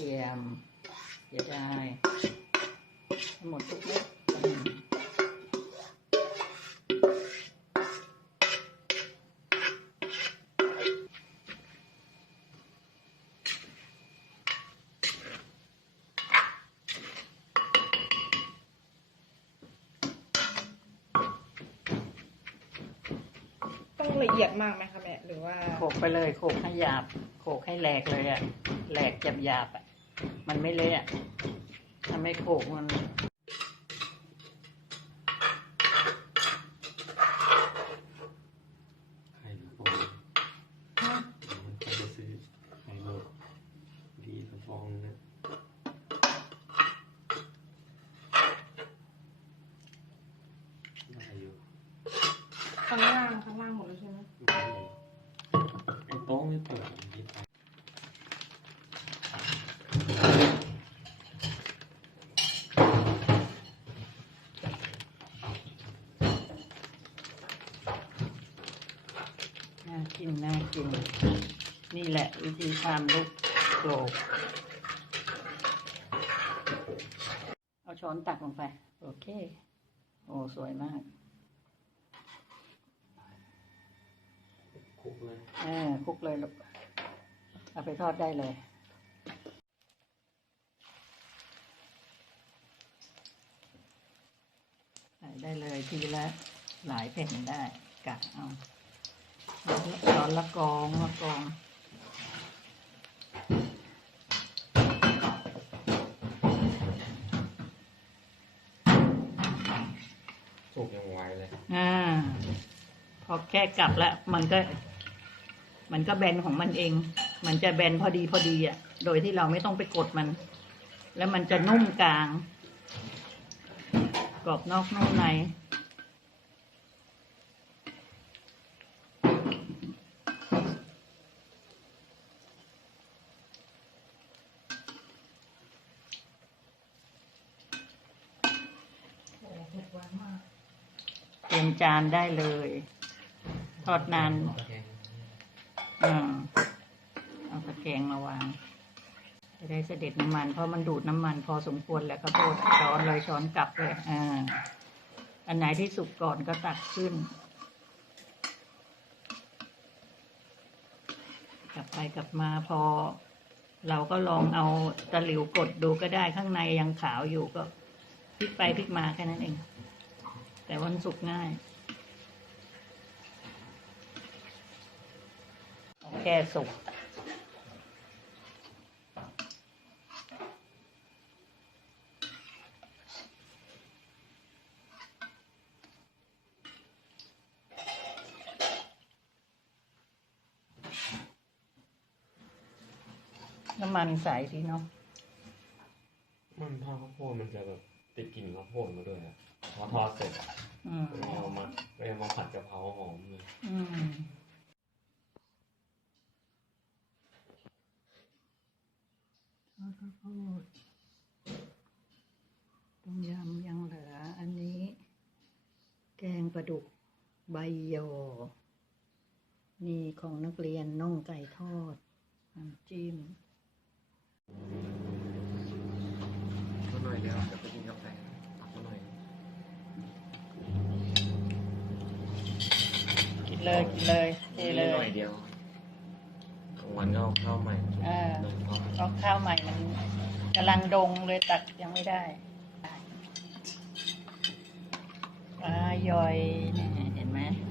ทียมเสียดายทั้งหมดทุกเม็ดอืมต้องละเอียดมากไหมคะแม่หรือว่า โขกไปเลยโขกให้หยาบโขกให้แหลกเลยอะแหลกหยาบหยาบๆอะ มันไม่เละอะถ้าไม่โขกมันไข่ลูกฟองมันก็จะซื้อไข่ลูกดีกระฟองนะได้อยู่ข้างล่างข้างล่างหมดเลยใช่ไหมได้อยู่ไอ้โต๊ะไม่เปิดมันดีไป น่า กินน่ากิน นี่แหละวิธีทำลูกโกรกเอาช้อนตักลงไป โอเค โอ้ สวยมากคุกเลยเออคุกเลยลูกเอาไปทอดได้เลย ได้เลยทีละหลายแผ่นได้กะเอา ช้อนละกองละกองคลุกยังไวเลยอ่าพอแค่กลับแล้วมันก็ มันก็แบนของมันเอง มันจะแบนพอดีพอดีอะ โดยที่เราไม่ต้องไปกดมัน แล้วมันจะนุ่มกลาง กรอบนอกนุ่มใน เตรียมจานได้เลย ทอดนานอ่าเอาตะแกรงมาวางจะได้เสด็จน้ำมัน เพราะมันดูดน้ำมันพอสมควรแล้วครับดช้อนเลยช้อนกลับเลยอ่าอันไหนที่สุกก่อนก็ตักขึ้น กลับไปกลับมาพอ เราก็ลองเอาตะหลิวกดดูก็ได้ข้างในยังขาวอยู่ก็ พลิกไปพลิกมาแค่นั้นเอง แต่วันสุกง่ายแค่สุกน้ำมันใสดีเนาะ มันทอดข้าวโพดมันจะแบบ ติดกลิ่นข้าวโพดมาด้วยอะพอทอดเสร็จอะอืมไม่เอามาไม่เอามาผัดกะเพราหอมเลยอืมทอดข้าวโพดต้มยำยังเหลืออันนี้ แกงปลาดุกใบโยอ นี่ของนักเรียนน่องไก่ทอดน้ำจิ้มม เลยกินเลยเทเลหน่อยยเดียวกลางวันก็เอาข้าวใหม่อ่าลงข้าวเพราะข้าวใหม่มันกำลังดงเลยตักยังไม่ได้ปลาย่อยเนี่ย